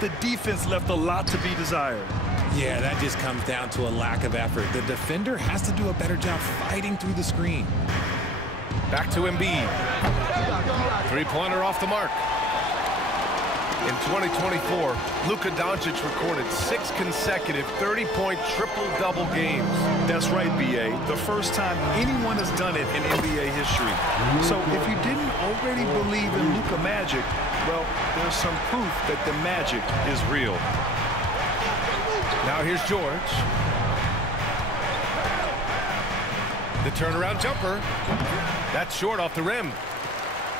the defense left a lot to be desired. Yeah, that just comes down to a lack of effort. The defender has to do a better job fighting through the screen. Back to Embiid. Three-pointer off the mark. In 2024, Luka Doncic recorded 6 consecutive 30-point triple-double games. That's right, B.A. The first time anyone has done it in NBA history. So if you didn't already believe in Luka magic, well, there's some proof that the magic is real. Now here's George. The turnaround jumper. That's short off the rim.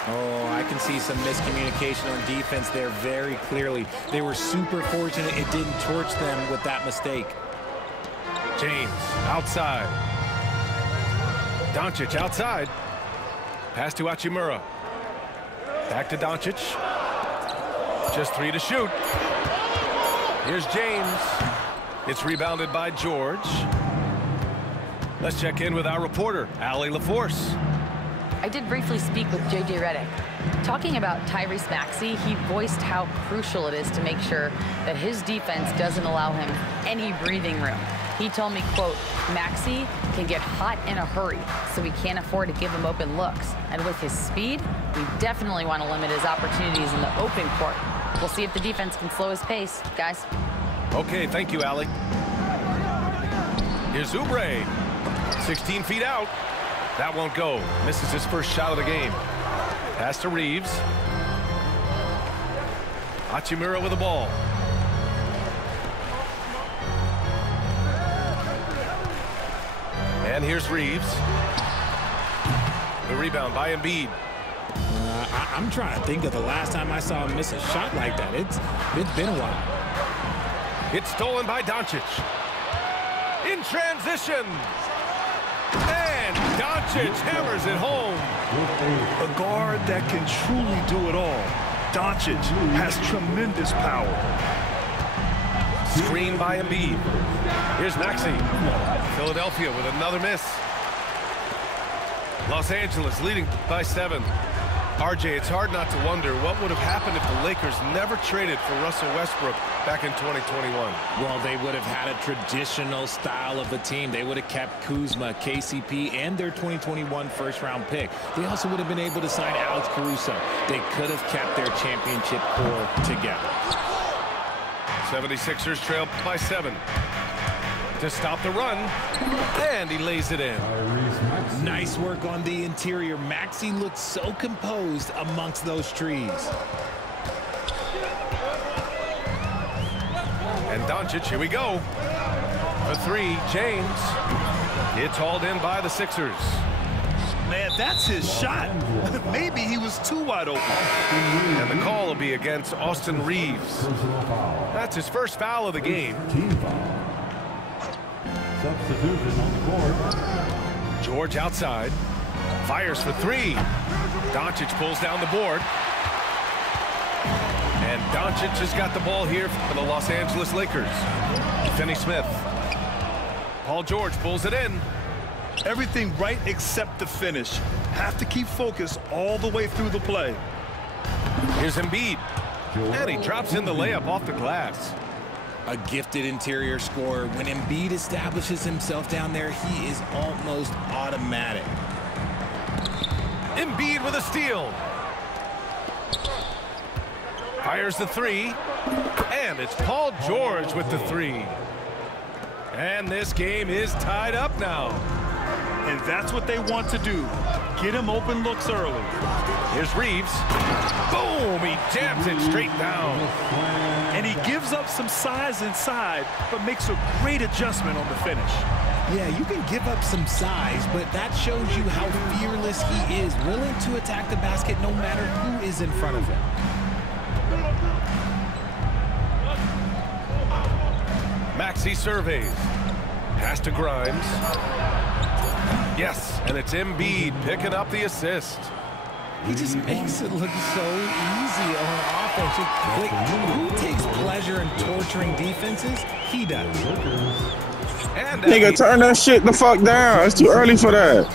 Oh, I can see some miscommunication on defense there very clearly. They were super fortunate it didn't torch them with that mistake. James outside. Doncic outside. Pass to Hachimura. Back to Doncic. Just 3 to shoot. Here's James. It's rebounded by George. Let's check in with our reporter, Allie LaForce. I did briefly speak with J.J. Redick. Talking about Tyrese Maxey, he voiced how crucial it is to make sure that his defense doesn't allow him any breathing room. He told me, quote, Maxey can get hot in a hurry, so we can't afford to give him open looks. And with his speed, we definitely want to limit his opportunities in the open court. We'll see if the defense can slow his pace, guys. Okay, thank you, Allie. Here's Oubre. 16 feet out. That won't go. Misses his first shot of the game. Pass to Reeves. Hachimura with the ball. And here's Reeves. The rebound by Embiid. I'm trying to think of the last time I saw him miss a shot like that. It's been a while. It's stolen by Doncic. In transition. And Doncic hammers it home. A guard that can truly do it all. Doncic has tremendous power. Screen by Embiid. Here's Maxey. Philadelphia with another miss. Los Angeles leading by 7. RJ, it's hard not to wonder what would have happened if the Lakers never traded for Russell Westbrook back in 2021. Well, they would have had a traditional style of a team. They would have kept Kuzma, KCP, and their 2021 first-round pick. They also would have been able to sign Alex Caruso. They could have kept their championship core together. 76ers trail by 7. To stop the run, and he lays it in. Nice work on the interior. Maxey looked so composed amongst those trees. And Doncic, here we go. For 3, James. It's hauled in by the Sixers. Man, that's his shot. Maybe he was too wide open. And the call will be against Austin Reeves. That's his first foul of the game. Substitution on the board. George outside. Fires for 3. Doncic pulls down the board. And Doncic has got the ball here for the Los Angeles Lakers. Finney-Smith. Paul George pulls it in. Everything right except the finish. Have to keep focus all the way through the play. Here's Embiid. And he drops in the layup off the glass. A gifted interior scorer. When Embiid establishes himself down there, he is almost automatic. Embiid with a steal. Fires the 3. And it's Paul George with the 3. And this game is tied up now. And that's what they want to do. Get him open looks early. Here's Reeves. Boom! He jams it straight down. And he gives up some size inside, but makes a great adjustment on the finish. Yeah, you can give up some size, but that shows you how fearless he is, willing to attack the basket no matter who is in front of him. Maxey surveys. Pass to Grimes. Yes, and it's Embiid picking up the assist. He just makes it look so easy on offense. Like, who takes pleasure in torturing defenses? He does. And nigga, turn that shit the fuck down. It's too early for that.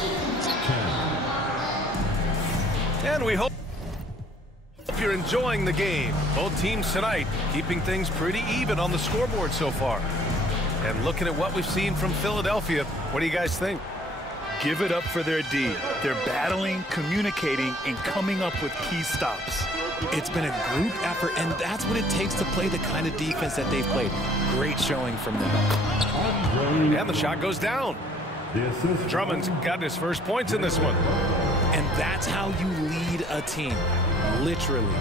And we hope you're enjoying the game. Both teams tonight keeping things pretty even on the scoreboard so far. And looking at what we've seen from Philadelphia, what do you guys think? Give it up for their D. They're battling, communicating, and coming up with key stops. It's been a group effort, and that's what it takes to play the kind of defense that they've played. Great showing from them. And the shot goes down. Drummond's got his first points in this one. And that's how you lead a team, literally.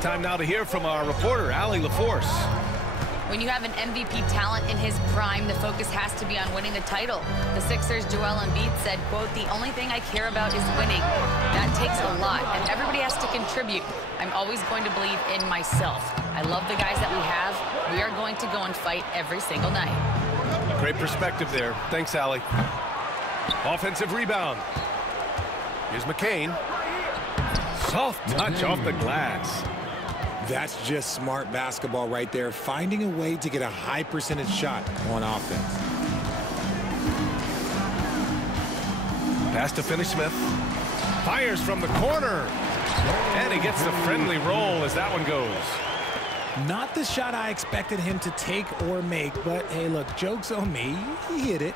Time now to hear from our reporter, Allie LaForce. When you have an MVP talent in his prime, the focus has to be on winning the title. The Sixers' Joel Embiid said, quote, "The only thing I care about is winning." That takes a lot, and everybody has to contribute. I'm always going to believe in myself. I love the guys that we have. We are going to go and fight every single night. Great perspective there. Thanks, Allie. Offensive rebound. Here's McCain. Soft touch off the glass. That's just smart basketball right there, finding a way to get a high percentage shot on offense. Pass to Finney-Smith. Fires from the corner. And he gets the friendly roll as that one goes. Not the shot I expected him to take or make, but hey, look, joke's on me. He hit it.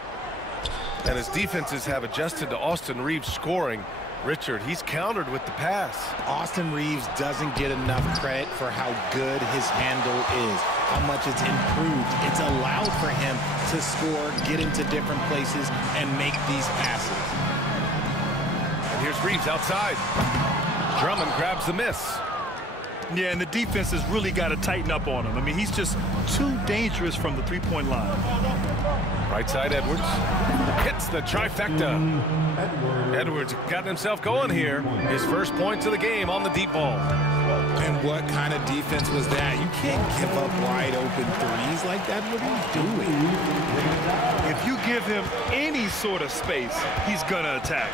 And his defenses have adjusted to Austin Reeves scoring. Richard, he's countered with the pass. Austin Reeves doesn't get enough credit for how good his handle is, how much it's improved. It's allowed for him to score, get into different places, and make these passes. And here's Reeves outside. Drummond grabs the miss. Yeah, and the defense has really got to tighten up on him. I mean, he's just too dangerous from the three-point line. Right side, Edwards. Hits the trifecta. Edwards got himself going here. His first points of the game on the deep ball. And what kind of defense was that? You can't give up wide open threes like that. What are you doing? If you give him any sort of space, he's going to attack.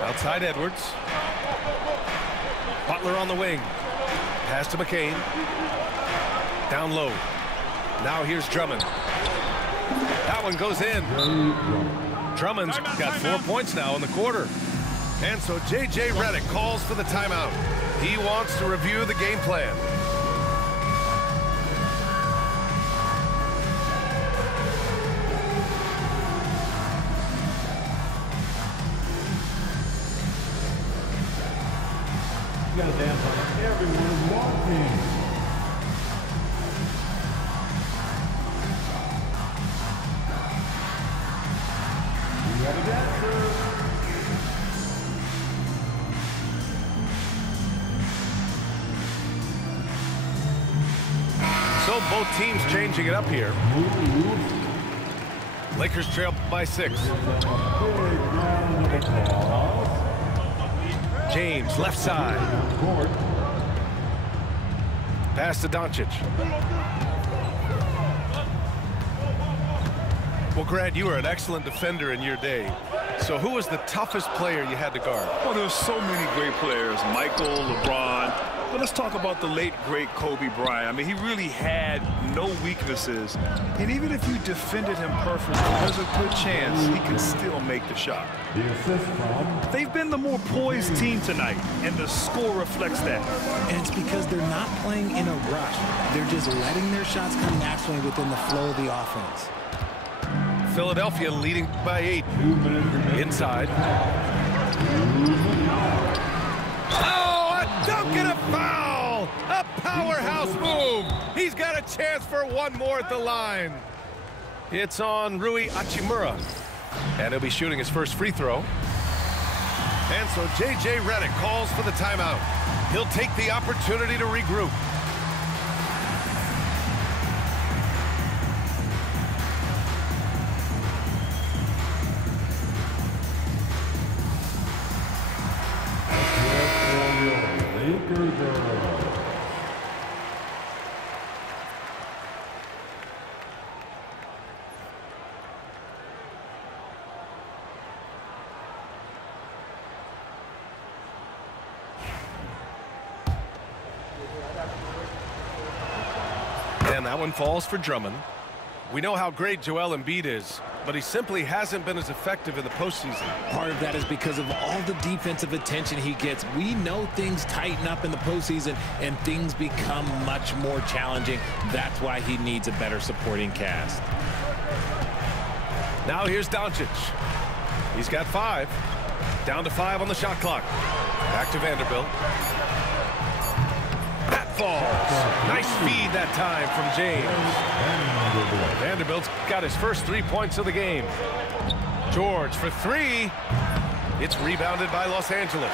Outside, Edwards. Butler on the wing. Pass to McCain. Down low. Now here's Drummond. That one goes in. Drummond's got 4 points now in the quarter. And so J.J. Redick calls for the timeout. He wants to review the game plan. You gotta dance like everyone's walking. You got a dancer. So both teams changing it up here. Lakers trail by 6. James, left side. Pass to Doncic. Well, Grant, you were an excellent defender in your day. So who was the toughest player you had to guard? Well, there's so many great players. Michael, LeBron. But let's talk about the late, great Kobe Bryant. I mean, he really had no weaknesses. And even if you defended him perfectly, there's a good chance he can still make the shot. The assist from. They've been the more poised team tonight, and the score reflects that. And it's because they're not playing in a rush. They're just letting their shots come naturally within the flow of the offense. Philadelphia leading by 8. Inside. Oh, a dunk and a foul! A powerhouse move! He's got a chance for one more at the line. It's on Rui Hachimura. And he'll be shooting his first free throw. And so J.J. Redick calls for the timeout. He'll take the opportunity to regroup. And that one falls for Drummond. We know how great Joel Embiid is. but he simply hasn't been as effective in the postseason. Part of that is because of all the defensive attention he gets. We know things tighten up in the postseason and things become much more challenging. That's why he needs a better supporting cast. Now here's Doncic. He's got 5. Down to 5 on the shot clock. Back to Vanderbilt. That falls. Nice feed that time from James. Vanderbilt's got his first 3 points of the game. George for 3. It's rebounded by Los Angeles.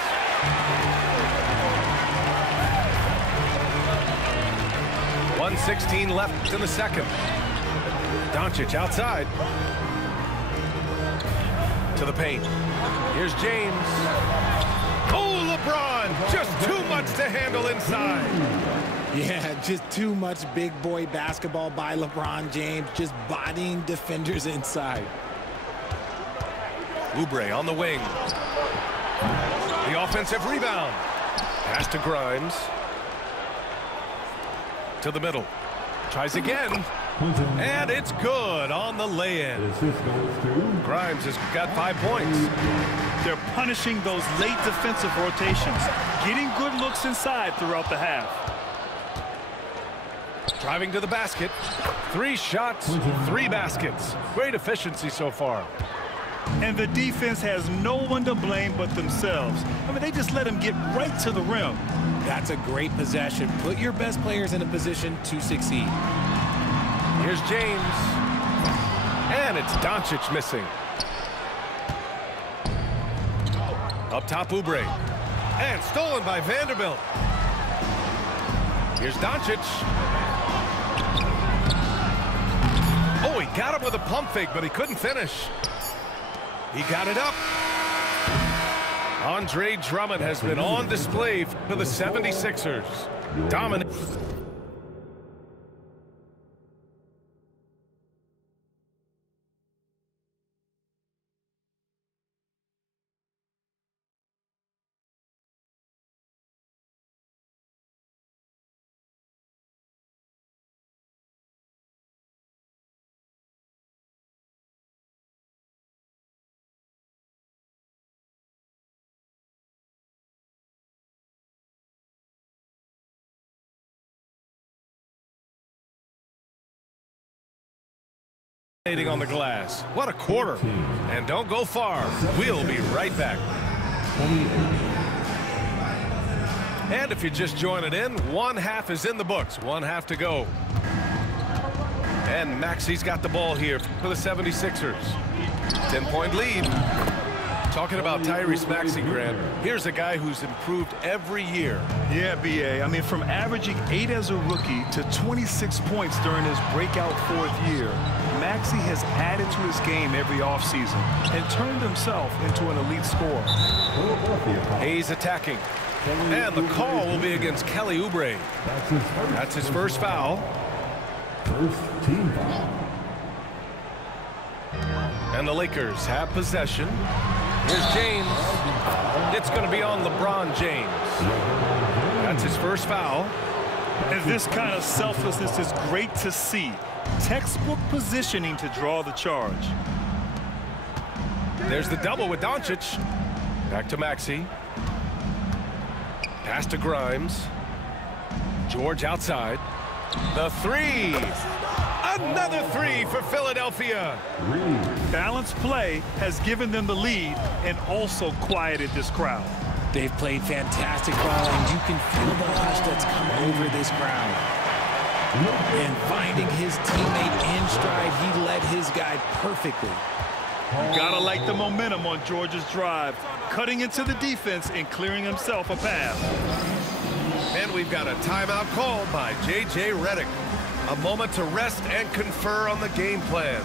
.116 left in the second. Doncic outside. To the paint. Here's James. Oh, LeBron! Just too much to handle inside. Yeah, just too much big boy basketball by LeBron James, just bodying defenders inside. Oubre on the wing. The offensive rebound. Pass to Grimes. To the middle. Tries again. And it's good on the lay-in. Grimes has got 5 points. They're punishing those late defensive rotations, getting good looks inside throughout the half. Driving to the basket. 3 shots, 3 baskets. Great efficiency so far. And the defense has no one to blame but themselves. I mean, they just let him get right to the rim. That's a great possession. Put your best players in a position to succeed. Here's James. And it's Doncic missing. Up top, Oubre. And stolen by Vanderbilt. Here's Doncic. Oh, he got him with a pump fake, but he couldn't finish. He got it up. Andre Drummond has been on display for the 76ers. Dominant. On the glass. What a quarter. And don't go far. We'll be right back. And if you're just joining in, 1 half is in the books. 1 half to go. And Maxi's got the ball here for the 76ers. 10-point lead. Talking about Tyrese Maxey, Grant, here's a guy who's improved every year. Yeah, B.A. I mean, from averaging 8 as a rookie to 26 points during his breakout 4th year, Maxey has added to his game every offseason and turned himself into an elite scorer. Hayes attacking. And the call will be against Kelly Oubre. That's his first foul. First team foul. And the Lakers have possession. Here's James. It's going to be on LeBron James. That's his first foul. And this kind of selflessness is great to see. Textbook positioning to draw the charge. There's the double with Doncic. Back to Maxey. Pass to Grimes. George outside. The 3. Another 3 for Philadelphia. Balanced play has given them the lead and also quieted this crowd. They've played fantastic ball, and you can feel the hush that's come over this crowd. And finding his teammate in stride, he led his guy perfectly. Gotta like the momentum on George's drive, cutting into the defense and clearing himself a path. And we've got a timeout called by J.J. Redick. A moment to rest and confer on the game plan.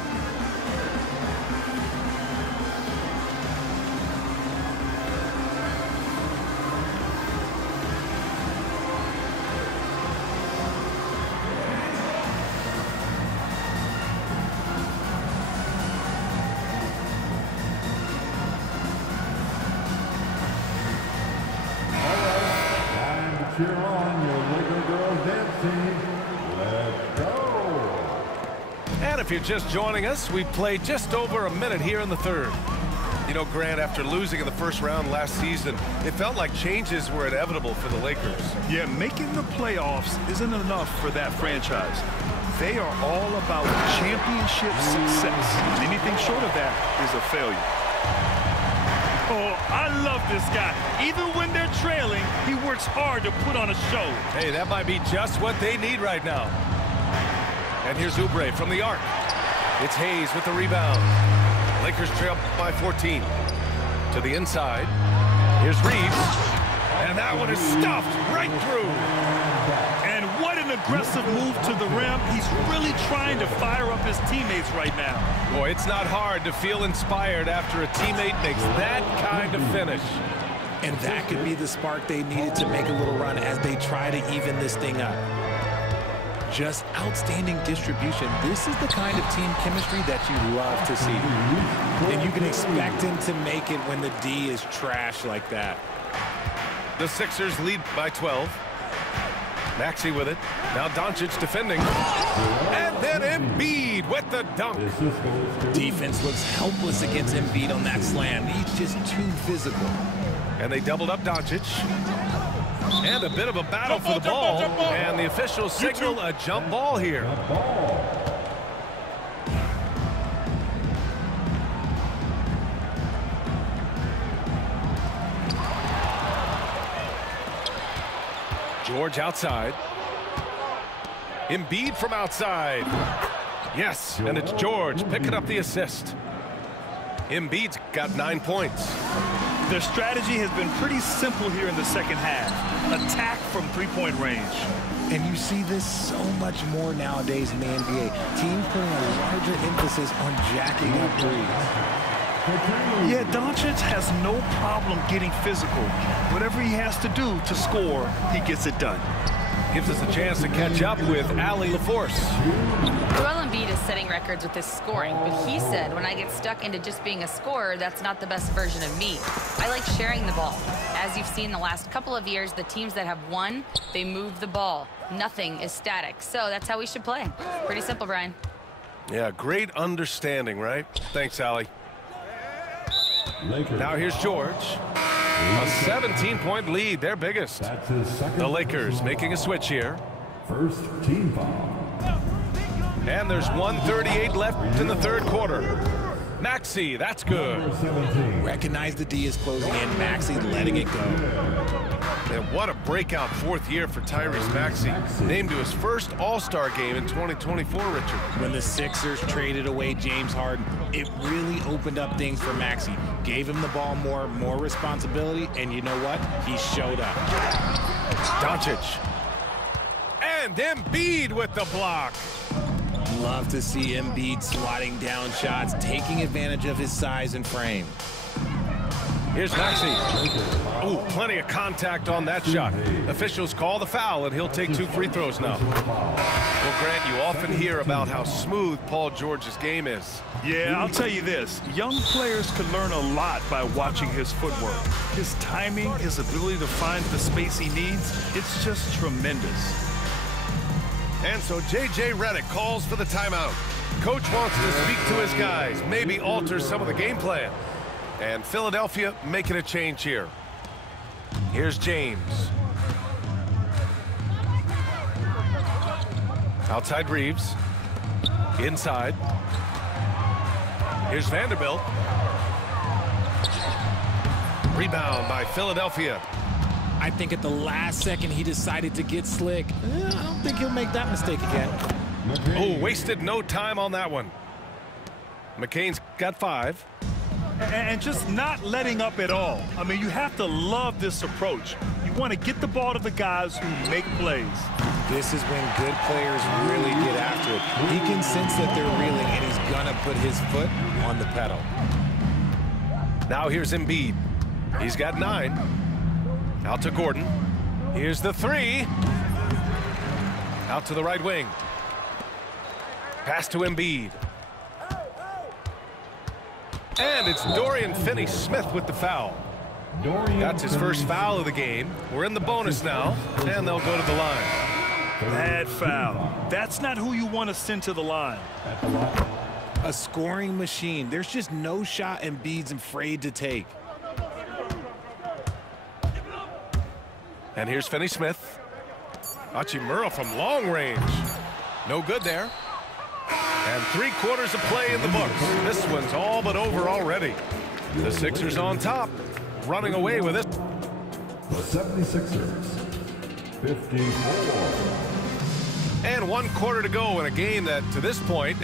Time to cheer on your Laker girls dance team. Let's go. And if you're just joining us, we played just over a minute here in the third. You know, Grant, after losing in the first round last season, it felt like changes were inevitable for the Lakers. Yeah, making the playoffs isn't enough for that franchise. They are all about championship success. Anything short of that is a failure. Oh, I love this guy. Even when they're trailing, he works hard to put on a show. Hey, that might be just what they need right now. And here's Oubre from the arc. It's Hayes with the rebound. Lakers trail by 14. To the inside. Here's Reeves. And that one is stuffed right through. And what an aggressive move to the rim. He's really trying to fire up his teammates right now. Boy, it's not hard to feel inspired after a teammate makes that kind of finish. And that could be the spark they needed to make a little run as they try to even this thing up. Just outstanding distribution. This is the kind of team chemistry that you love to see. And you can expect him to make it when the D is trash like that. The Sixers lead by 12. Maxey with it. Now Doncic defending. And then Embiid with the dunk. Defense looks helpless against Embiid on that slam. He's just too physical. And they doubled up Doncic. And a bit of a battle for the ball. And the officials signal a jump ball here. George outside. Embiid from outside. Yes, and it's George picking up the assist. Embiid's got 9 points. Their strategy has been pretty simple here in the second half. Attack from three-point range. And you see this so much more nowadays in the NBA. Teams putting a larger emphasis on jacking up threes. Yeah, Doncic has no problem getting physical. Whatever he has to do to score, he gets it done. Gives us a chance to catch up with Allie LaForce. Joel Embiid is setting records with his scoring, but he said, when I get stuck into just being a scorer, that's not the best version of me. I like sharing the ball. As you've seen the last couple of years, the teams that have won, they move the ball. Nothing is static. So that's how we should play. Pretty simple, Brian. Yeah, great understanding, right? Thanks, Allie. Lakers. Now here's George. A 17-point lead, their biggest. That's his second. The Lakers making a switch here. First team foul. And there's 1:38 left in the third quarter. Maxey, that's good. Number 17. Recognize the D is closing in. Maxey letting it go. And what a breakout fourth year for Tyrese Maxey. Named to his first All-Star game in 2024, Richard. When the Sixers traded away James Harden, it really opened up things for Maxey. Gave him the ball more responsibility, and you know what? He showed up. Doncic. And Embiid with the block. Love to see Embiid swatting down shots, taking advantage of his size and frame. Here's Maxey. Ooh, plenty of contact on that shot. Officials call the foul, and he'll take 2 free throws now. Well, Grant, you often hear about how smooth Paul George's game is. Yeah, I'll tell you this. Young players can learn a lot by watching his footwork. His timing, his ability to find the space he needs, it's just tremendous. And so J.J. Redick calls for the timeout. Coach wants to speak to his guys, maybe alter some of the game plan. And Philadelphia making a change here. Here's James. Outside Reeves. Inside. Here's Vanderbilt. Rebound by Philadelphia. I think at the last second he decided to get slick. I don't think he'll make that mistake again. Oh, wasted no time on that one. McCain's got 5. And just not letting up at all. I mean, you have to love this approach. You want to get the ball to the guys who make plays. This is when good players really get after it. He can sense that they're reeling, and he's going to put his foot on the pedal. Now here's Embiid. He's got 9. Out to Gordon. Here's the 3. Out to the right wing. Pass to Embiid. And it's Dorian Finney-Smith with the foul. That's his first foul of the game. We're in the bonus now, and they'll go to the line. Bad foul. That's not who you want to send to the line. At the line. A scoring machine. There's just no shot Embiid's afraid to take. And here's Finney-Smith. Hachimura from long range. No good there. And 3/4 of play in the books. This one's all but over already. The Sixers on top, running away with it. The 76ers, 54. And 1/4 to go in a game that, to this point,